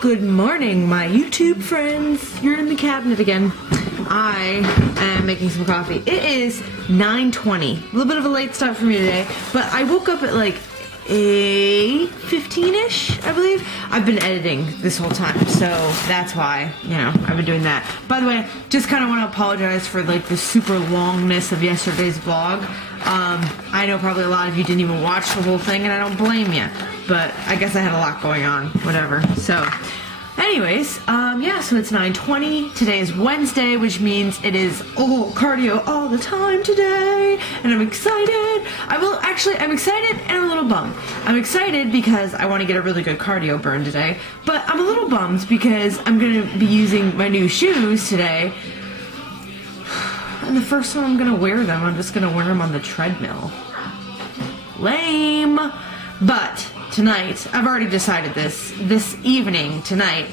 Good morning, my YouTube friends. You're in the cabinet again. I am making some coffee. It is 9:20. A little bit of a late start for me today, but I woke up at like 8:15-ish, I believe. I've been editing this whole time, so that's why, you know, I've been doing that. By the way, just kind of want to apologize for like the super longness of yesterday's vlog. I know probably a lot of you didn't even watch the whole thing, and I don't blame you, but I guess I had a lot going on, whatever. So anyways, yeah, so it's 9:20. Today is Wednesday, which means it is cardio all the time today, and I'm excited. I'm excited and I'm a little bummed. I'm excited because I want to get a really good cardio burn today, but I'm a little bummed because I'm going to be using my new shoes today, and the first time I'm going to wear them, I'm just going to wear them on the treadmill. Lame. But tonight, I've already decided this evening, tonight,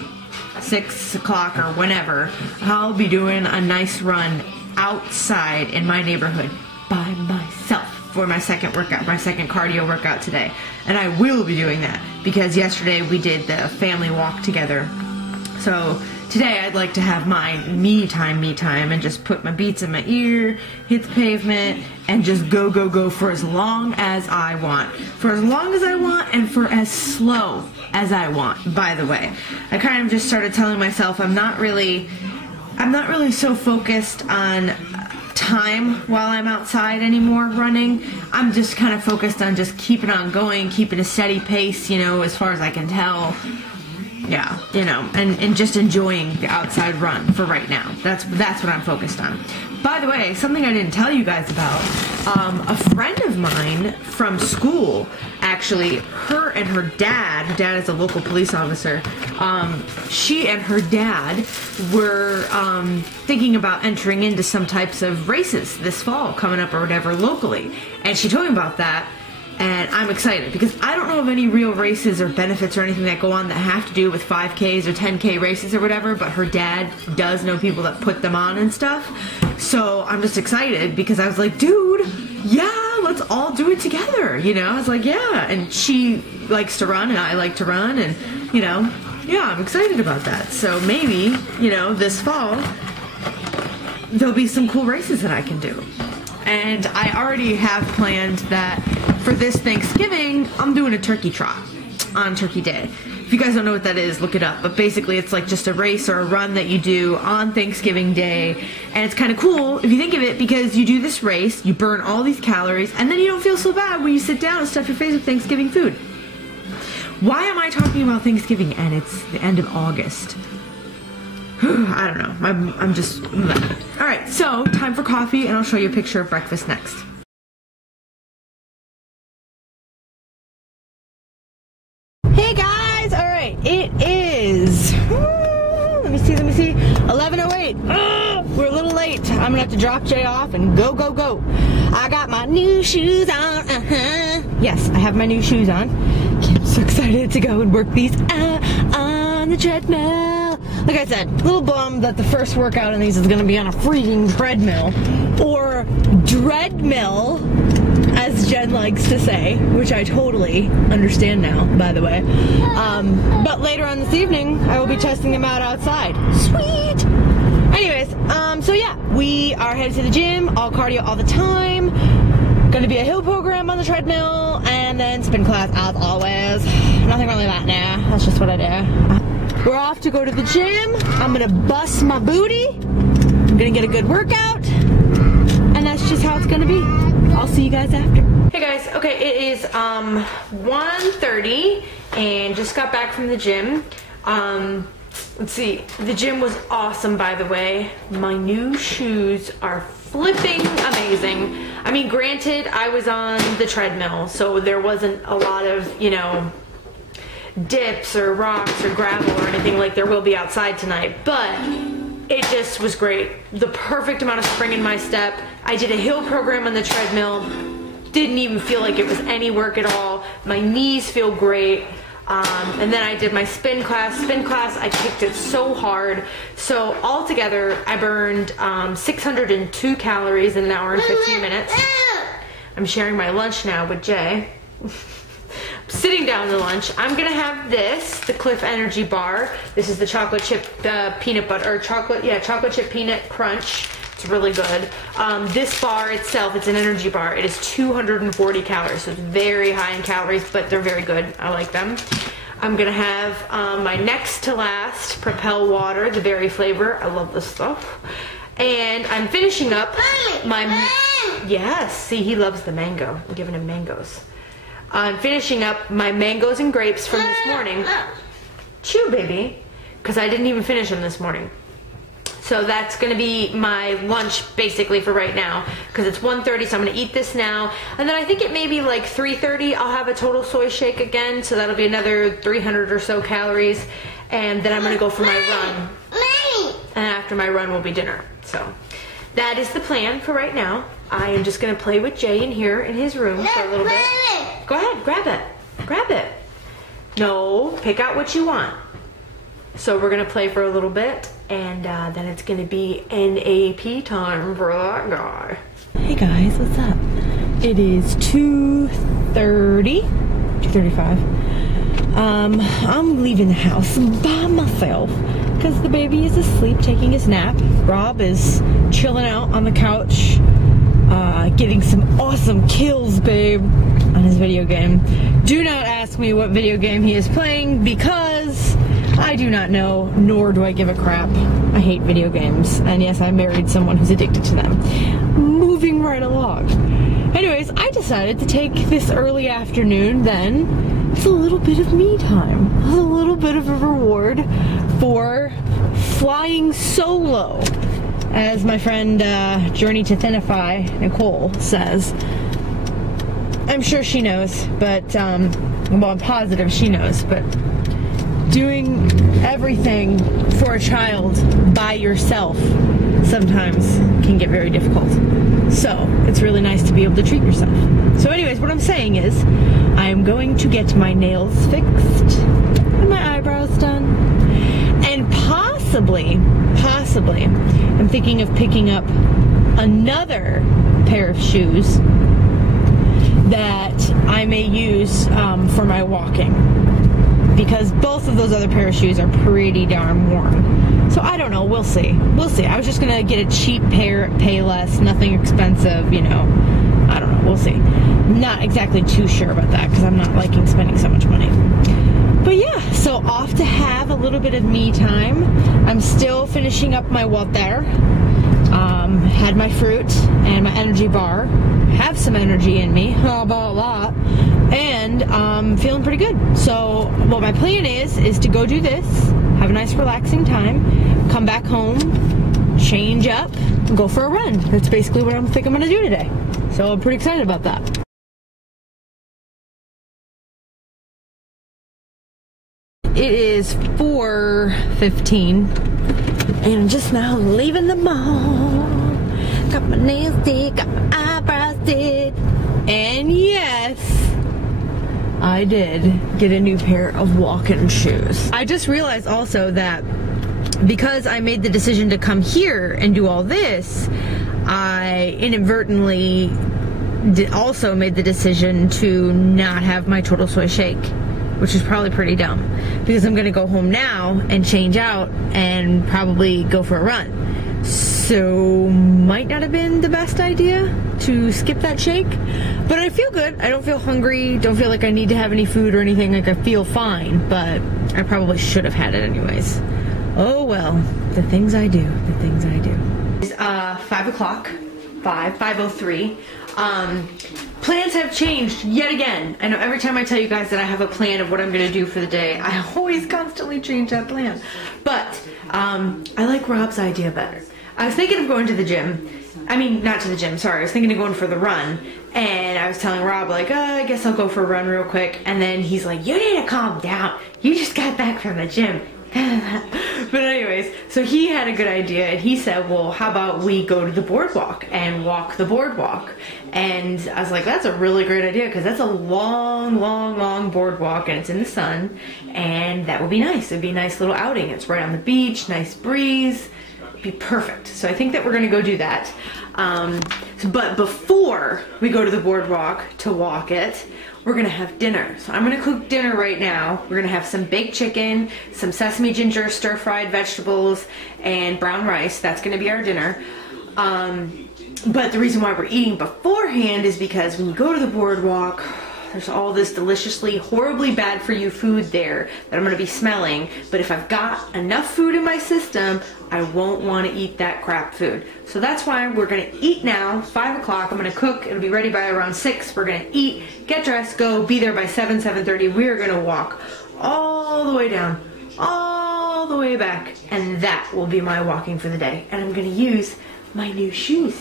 6 o'clock or whenever, I'll be doing a nice run outside in my neighborhood by myself for my second workout, my second cardio workout today. And I will be doing that because yesterday we did the family walk together. So today I'd like to have my me time and just put my beats in my ear, hit the pavement, and just go for as long as I want. For as long as I want and for as slow as I want, by the way. I kind of just started telling myself I'm not really so focused on time while I'm outside anymore running. I'm just kind of focused on just keeping on going, keeping a steady pace, you know, as far as I can tell. Yeah, you know, and just enjoying the outside run for right now. That's what I'm focused on. By the way, something I didn't tell you guys about, a friend of mine from school, actually, her and her dad is a local police officer, she and her dad were thinking about entering into some types of races this fall coming up or whatever locally. And she told me about that. And I'm excited because I don't know of any real races or benefits or anything that go on that have to do with 5Ks or 10K races or whatever, but her dad does know people that put them on and stuff. So I'm just excited because I was like, dude, yeah, let's all do it together, you know? I was like, yeah, and she likes to run and I like to run, and, you know, yeah, I'm excited about that. So maybe, you know, this fall there'll be some cool races that I can do. And I already have planned that for this Thanksgiving, I'm doing a turkey trot on Turkey Day. If you guys don't know what that is, look it up. But basically, it's like just a race or a run that you do on Thanksgiving Day. And it's kind of cool if you think of it because you do this race, you burn all these calories, and then you don't feel so bad when you sit down and stuff your face with Thanksgiving food. Why am I talking about Thanksgiving and it's the end of August? I don't know. I'm just... Alright, so time for coffee, and I'll show you a picture of breakfast next. Hey guys! Alright, it is... Let me see. 11:08. We're a little late. I'm gonna have to drop Jay off and go. I got my new shoes on. Yes, I have my new shoes on. I'm so excited to go and work these out on the treadmill. Like I said, a little bummed that the first workout in these is going to be on a freaking treadmill, or dreadmill, as Jen likes to say, which I totally understand now, by the way. But later on this evening, I will be testing them out outside. Sweet! Anyways, so yeah, we are headed to the gym, all cardio all the time. Gonna be a hill program on the treadmill, and then spin class as always. Nothing really that now. That's just what I do. We're off to go to the gym. I'm gonna bust my booty. I'm gonna get a good workout, and that's just how it's gonna be. I'll see you guys after. Hey guys, okay, it is 1:30 and just got back from the gym. Let's see, the gym was awesome, by the way. My new shoes are flipping amazing. I mean, granted, I was on the treadmill, so there wasn't a lot of, you know, dips or rocks or gravel or anything like there will be outside tonight, but it just was great. The perfect amount of spring in my step. I did a hill program on the treadmill. Didn't even feel like it was any work at all. My knees feel great. And then I did my spin class. I kicked it so hard. So altogether, I burned 602 calories in an hour and 15 minutes. I'm sharing my lunch now with Jay. sitting down to lunch, I'm gonna have this, the Cliff Energy Bar. This is the chocolate chip peanut butter, or chocolate chip peanut crunch. It's really good. This bar itself, it's an energy bar. It is 240 calories, so it's very high in calories, but they're very good. I like them. I'm gonna have my next to last Propel water, the berry flavor. I love this stuff. And I'm finishing up my, yes, see, he loves the mango. I'm giving him mangoes. I'm finishing up my mangoes and grapes from this morning. Chew, baby, because I didn't even finish them this morning. So that's going to be my lunch basically for right now, because it's 1:30, so I'm going to eat this now. And then I think it may be like 3:30, I'll have a total soy shake again, so that'll be another 300 or so calories. And then I'm going to go for my run. And after my run will be dinner. So that is the plan for right now. I am just going to play with Jay in here in his room for a little bit. Go ahead, grab it. Grab it. No, pick out what you want. So we're going to play for a little bit, and then it's going to be NAP time for that guy. Hey guys, what's up? It is 2:35. I'm leaving the house by myself because the baby is asleep taking his nap. Rob is chilling out on the couch, getting some awesome kills, babe, on his video game. Do not ask me what video game he is playing because I do not know, nor do I give a crap. I hate video games, and yes, I married someone who's addicted to them. Moving right along. Anyways, I decided to take this early afternoon then. It's a little bit of me time. A little bit of a reward for flying solo. As my friend Journey to Thinify, Nicole, says. I'm sure she knows, but, well, I'm positive she knows, but doing everything for a child by yourself sometimes can get very difficult. So it's really nice to be able to treat yourself. So anyways, what I'm saying is I am going to get my nails fixed and my eyebrows done. And possibly, I'm thinking of picking up another pair of shoes that I may use for my walking, because both of those other pair of shoes are pretty darn worn. So I don't know, we'll see. We'll see. I was just gonna get a cheap pair, pay less, nothing expensive, you know. I don't know, we'll see. Not exactly too sure about that because I'm not liking spending so much money. But yeah, so off to have a little bit of me time. I'm still finishing up my water. Had my fruit and my energy bar. Have some energy in me, how about that? And feeling pretty good. So what my plan is to go do this, have a nice relaxing time, come back home, change up, and go for a run. That's basically what I think I'm gonna do today. So I'm pretty excited about that. It is 4:15 and I'm just now leaving the mall. Got my nails did, got my eyebrows did, and yes, I did get a new pair of walking shoes. I just realized also that because I made the decision to come here and do all this, I inadvertently also made the decision to not have my total soy shake, which is probably pretty dumb because I'm gonna go home now and change out and probably go for a run. So might not have been the best idea to skip that shake, but I feel good. I don't feel hungry, don't feel like I need to have any food or anything. Like I feel fine, but I probably should have had it anyways. Oh well, the things I do, the things I do. It's 5 o'clock, 5:03. Plans have changed yet again. I know every time I tell you guys that I have a plan of what I'm gonna do for the day, I always constantly change that plan. But I like Rob's idea better. I was thinking of going to the gym. I mean, not to the gym, sorry. I was thinking of going for the run. And I was telling Rob, like, I guess I'll go for a run real quick. And then he's like, you need to calm down. You just got back from the gym. But anyways, so he had a good idea. And he said, well, how about we go to the boardwalk and walk the boardwalk? And I was like, that's a really great idea because that's a long, long, long boardwalk and it's in the sun. And that would be nice. It'd be a nice little outing. It's right on the beach, nice breeze. Be perfect. So I think that we're gonna go do that. But before we go to the boardwalk to walk it, we're gonna have dinner. So I'm gonna cook dinner right now. We're gonna have some baked chicken, some sesame ginger stir-fried vegetables, and brown rice. That's gonna be our dinner. But the reason why we're eating beforehand is because when you go to the boardwalk, there's all this deliciously, horribly bad for you food there that I'm going to be smelling. But if I've got enough food in my system, I won't want to eat that crap food. So that's why we're going to eat now, 5 o'clock. I'm going to cook. It'll be ready by around 6. We're going to eat, get dressed, go, be there by 7, 7:30. We are going to walk all the way down, all the way back. And that will be my walking for the day. And I'm going to use my new shoes.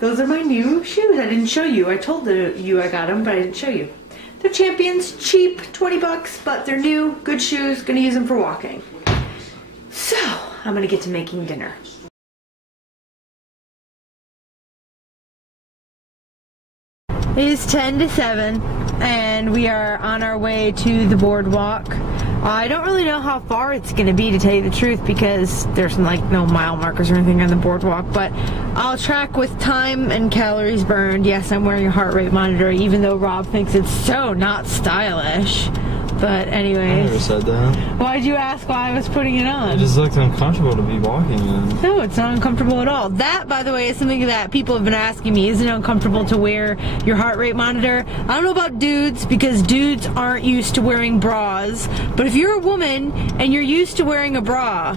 Those are my new shoes. I didn't show you. I told you I got them, but I didn't show you. They're Champions, cheap, 20 bucks, but they're new, good shoes. Gonna use them for walking. So, I'm gonna get to making dinner. It is 10 to 7, and we are on our way to the boardwalk. I don't really know how far it's going to be, to tell you the truth, because there's like no mile markers or anything on the boardwalk, but I'll track with time and calories burned. Yes, I'm wearing a heart rate monitor, even though Rob thinks it's so not stylish. But anyways. I never said that. Why'd you ask why I was putting it on? It just looked uncomfortable to be walking in. No, it's not uncomfortable at all. That, by the way, is something that people have been asking me. Is it uncomfortable to wear your heart rate monitor? I don't know about dudes, because dudes aren't used to wearing bras. But if you're a woman and you're used to wearing a bra,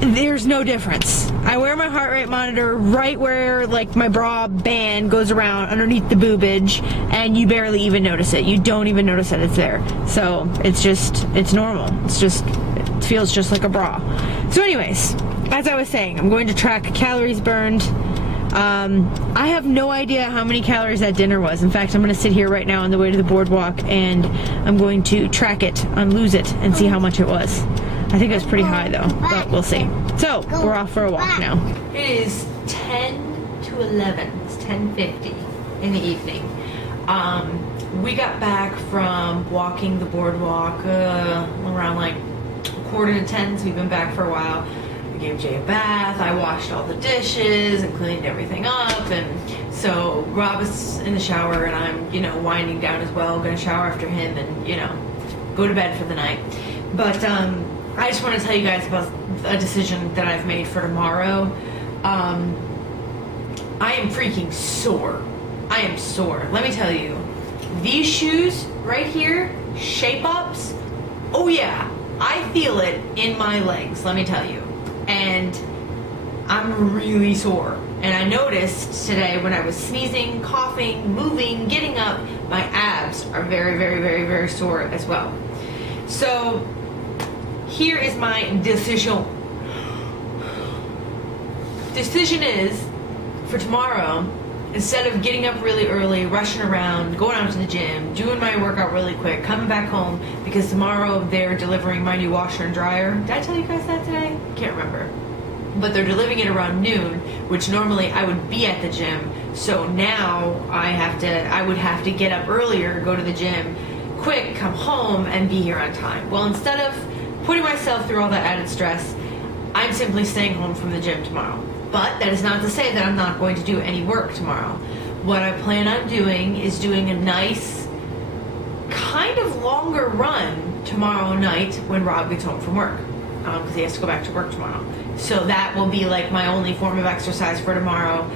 there's no difference. I wear my heart rate monitor right where like my bra band goes around underneath the boobage, and you barely even notice it. You don't even notice that it's there. So it's normal. It feels just like a bra. So anyways, as I was saying, I'm going to track calories burned. I have no idea how many calories that dinner was. In fact, I'm going to sit here right now on the way to the boardwalk, and I'm going to track it, lose it, and see how much it was. I think it was pretty high though, but we'll see. So, we're off for a walk now. It is 10 to 11. It's 10:50 in the evening. We got back from walking the boardwalk around like 9:45, so we've been back for a while. I gave Jay a bath, I washed all the dishes and cleaned everything up, and so Rob is in the shower and I'm, winding down as well, gonna shower after him and, go to bed for the night. But, I just want to tell you guys about a decision that I've made for tomorrow. I am freaking sore. I am sore. Let me tell you, these shoes right here, shape ups, oh yeah, I feel it in my legs, let me tell you. And I'm really sore. And I noticed today when I was sneezing, coughing, moving, getting up, my abs are very, very, very, very sore as well. So, here is my decision. Decision is, for tomorrow, instead of getting up really early, rushing around, going out to the gym, doing my workout really quick, coming back home, because tomorrow they're delivering my new washer and dryer. Did I tell you guys that today? Can't remember. But they're delivering it around noon, which normally I would be at the gym. So now I would have to get up earlier, go to the gym, quick, come home, and be here on time. Well, instead of putting myself through all that added stress, I'm simply staying home from the gym tomorrow. But that is not to say that I'm not going to do any work tomorrow. What I plan on doing is doing a nice, kind of longer run tomorrow night when Rob gets home from work, because he has to go back to work tomorrow. So that will be like my only form of exercise for tomorrow.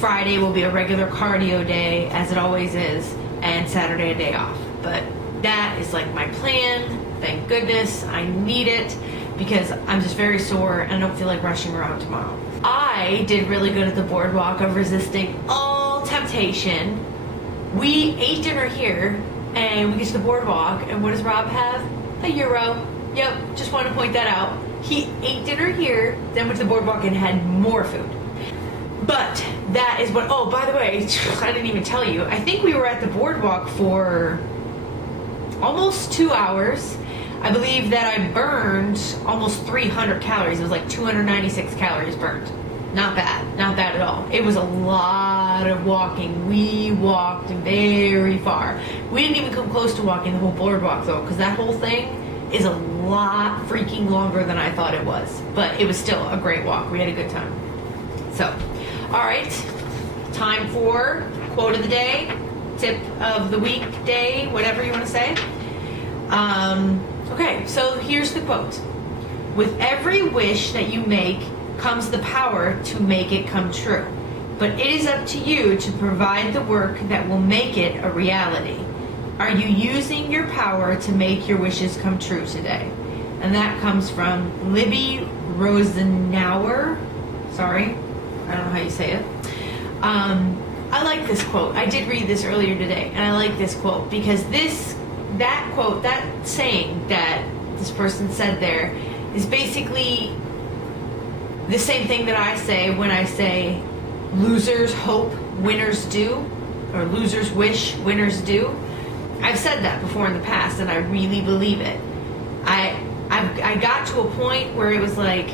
Friday will be a regular cardio day, as it always is, and Saturday a day off. But that is like my plan. Thank goodness. I need it because I'm just very sore and I don't feel like rushing around tomorrow. I did really good at the boardwalk of resisting all temptation. We ate dinner here and we get to the boardwalk, and what does Rob have? A Euro. Yep, just wanted to point that out. He ate dinner here, then went to the boardwalk and had more food. But that is what, oh, by the way, I didn't even tell you. I think we were at the boardwalk for almost 2 hours. I believe that I burned almost 300 calories. It was like 296 calories burned. Not bad. Not bad at all. It was a lot of walking. We walked very far. We didn't even come close to walking the whole boardwalk though, because that whole thing is a lot freaking longer than I thought it was. But it was still a great walk. We had a good time. So, alright. time for quote of the day, tip of the week, day, whatever you want to say. Okay, so here's the quote. With every wish that you make comes the power to make it come true. But it is up to you to provide the work that will make it a reality. Are you using your power to make your wishes come true today? And that comes from Libby Rosenauer. Sorry, I don't know how you say it. I like this quote. I did read this earlier today, and I like this quote because that quote, that saying that this person said there is basically the same thing that I say when I say losers hope, winners do, or losers wish, winners do. I've said that before in the past, and I really believe it. I got to a point where it was like,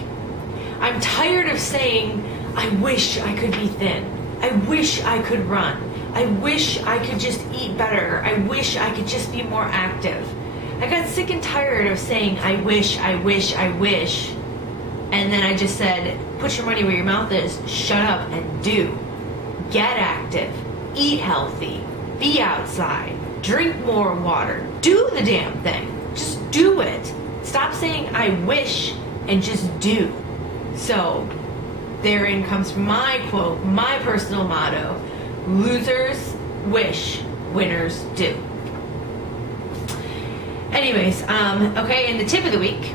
I'm tired of saying, I wish I could be thin. I wish I could run. I wish I could just eat better. I wish I could just be more active. I got sick and tired of saying, I wish, I wish, I wish. And then I just said, put your money where your mouth is, shut up and do. Get active, eat healthy, be outside, drink more water, do the damn thing. Just do it. Stop saying I wish and just do. So therein comes my quote, my personal motto, losers wish, winners do. Anyways, okay, and the tip of the week.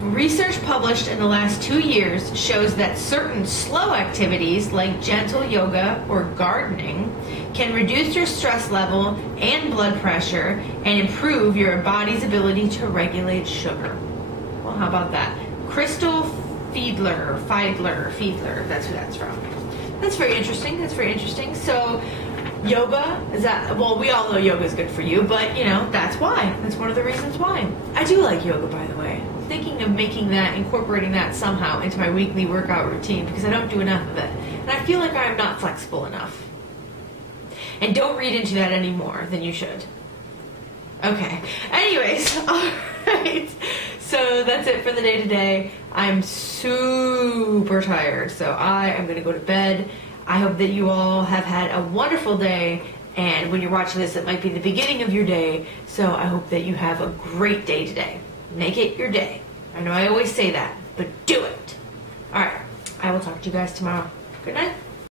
Research published in the last 2 years shows that certain slow activities like gentle yoga or gardening can reduce your stress level and blood pressure and improve your body's ability to regulate sugar. Well, how about that? Crystal Fiedler, that's who that's from. That's very interesting. That's very interesting. So, yoga, is that, well, we all know yoga is good for you, but, you know, that's why. That's one of the reasons why. I do like yoga, by the way. I'm thinking of incorporating that somehow into my weekly workout routine because I don't do enough of it. And I feel like I'm not flexible enough. And don't read into that any more than you should. Okay. Anyways, all right. So that's it for the day today. I'm super tired, so I am going to go to bed. I hope that you all have had a wonderful day, and when you're watching this, it might be the beginning of your day, so I hope that you have a great day today. Make it your day. I know I always say that, but do it. All right. I will talk to you guys tomorrow. Good night.